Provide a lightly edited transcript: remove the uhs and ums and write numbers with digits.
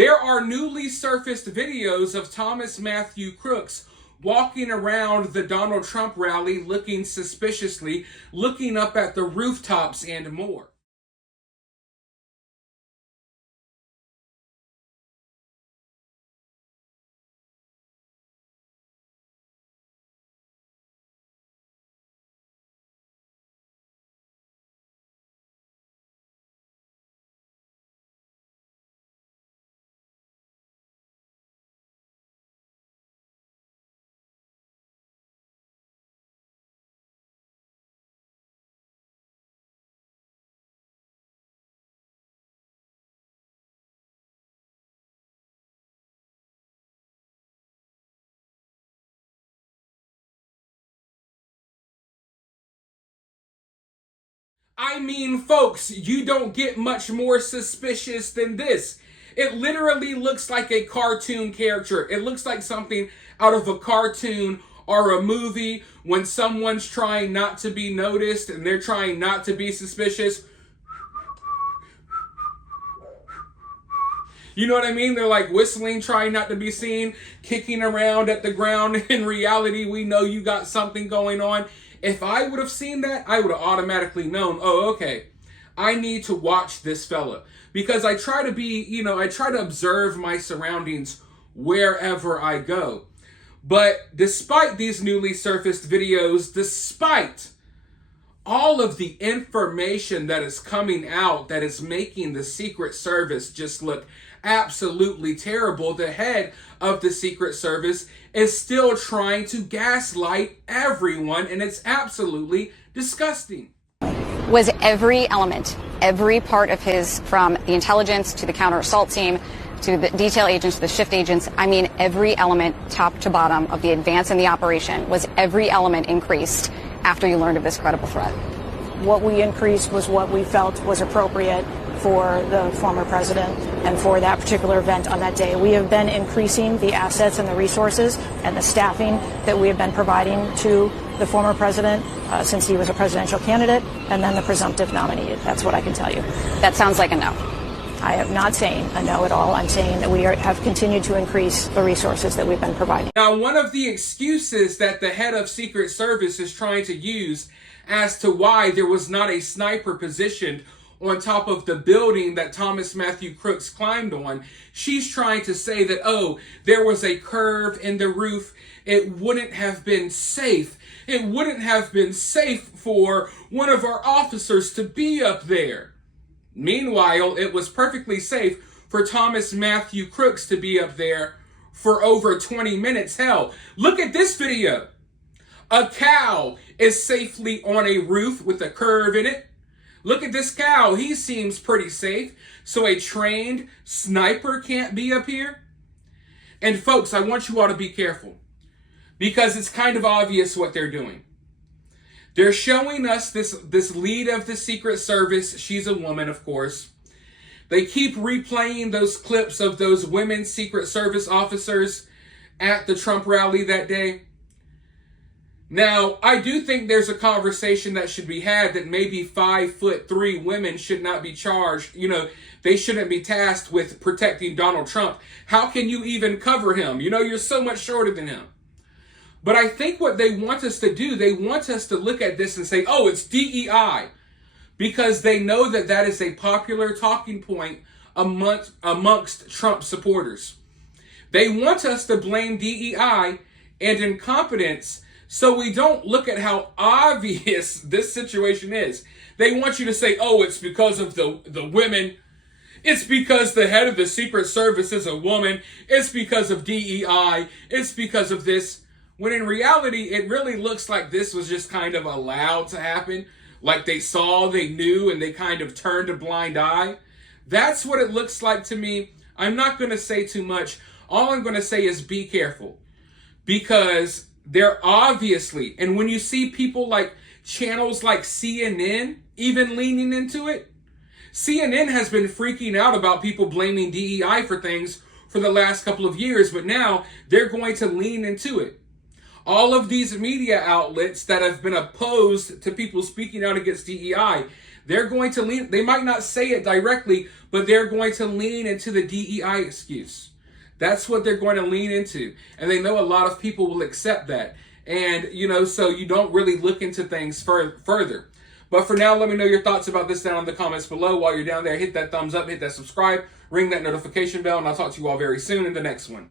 There are newly surfaced videos of Thomas Matthew Crooks walking around the Donald Trump rally looking suspiciously, looking up at the rooftops and more. I mean, folks, you don't get much more suspicious than this. It literally looks like a cartoon character. It looks like something out of a cartoon or a movie when someone's trying not to be noticed and they're trying not to be suspicious. You know what I mean? They're like whistling, trying not to be seen, kicking around at the ground. In reality, we know you got something going on. If I would have seen that, I would have automatically known, oh, okay, I need to watch this fella. Because I try to be, I try to observe my surroundings wherever I go. But despite these newly surfaced videos, despite all of the information that is coming out that is making the Secret Service just look absolutely terrible, the head of the Secret Service is still trying to gaslight everyone, and it's absolutely disgusting. Was every element, every part of his, from the intelligence to the counter assault team to the detail agents to the shift agents, I mean every element top to bottom of the advance in the operation, was every element increased after you learned of this credible threat? What we increased was what we felt was appropriate for the former president and for that particular event on that day. We have been increasing the assets and the resources and the staffing that we have been providing to the former president since he was a presidential candidate and then the presumptive nominee. That's what I can tell you. That sounds like a no. I am not saying a no at all. I'm saying that we have continued to increase the resources that we've been providing. Now, one of the excuses that the head of Secret Service is trying to use as to why there was not a sniper positioned on top of the building that Thomas Matthew Crooks climbed on, she's trying to say that, oh, there was a curve in the roof. It wouldn't have been safe. It wouldn't have been safe for one of our officers to be up there. Meanwhile, it was perfectly safe for Thomas Matthew Crooks to be up there for over 20 minutes. Hell, look at this video. A cow is safely on a roof with a curve in it. Look at this cow. He seems pretty safe. So a trained sniper can't be up here? And folks, I want you all to be careful because it's kind of obvious what they're doing. They're showing us this lead of the Secret Service. She's a woman, of course. They keep replaying those clips of those women Secret Service officers at the Trump rally that day. Now, I do think there's a conversation that should be had that maybe 5'3" women should not be charged. They shouldn't be tasked with protecting Donald Trump. How can you even cover him? You're so much shorter than him. But I think what they want us to do, they want us to look at this and say, oh, it's DEI. Because they know that that is a popular talking point amongst Trump supporters. They want us to blame DEI and incompetence so we don't look at how obvious this situation is. They want you to say, oh, it's because of the women. It's because the head of the Secret Service is a woman. It's because of DEI. It's because of this. When in reality, it really looks like this was just kind of allowed to happen. Like they saw, they knew, and they kind of turned a blind eye. That's what it looks like to me. I'm not going to say too much. All I'm going to say is be careful. Because they're obviously, and when you see people like channels like CNN even leaning into it, CNN has been freaking out about people blaming DEI for things for the last couple of years, but now they're going to lean into it. All of these media outlets that have been opposed to people speaking out against DEI, they're going to lean, they might not say it directly, but they're going to lean into the DEI excuse. That's what they're going to lean into. And they know a lot of people will accept that. And, so you don't really look into things further. But for now, let me know your thoughts about this down in the comments below. While you're down there, hit that thumbs up, hit that subscribe, ring that notification bell, and I'll talk to you all very soon in the next one.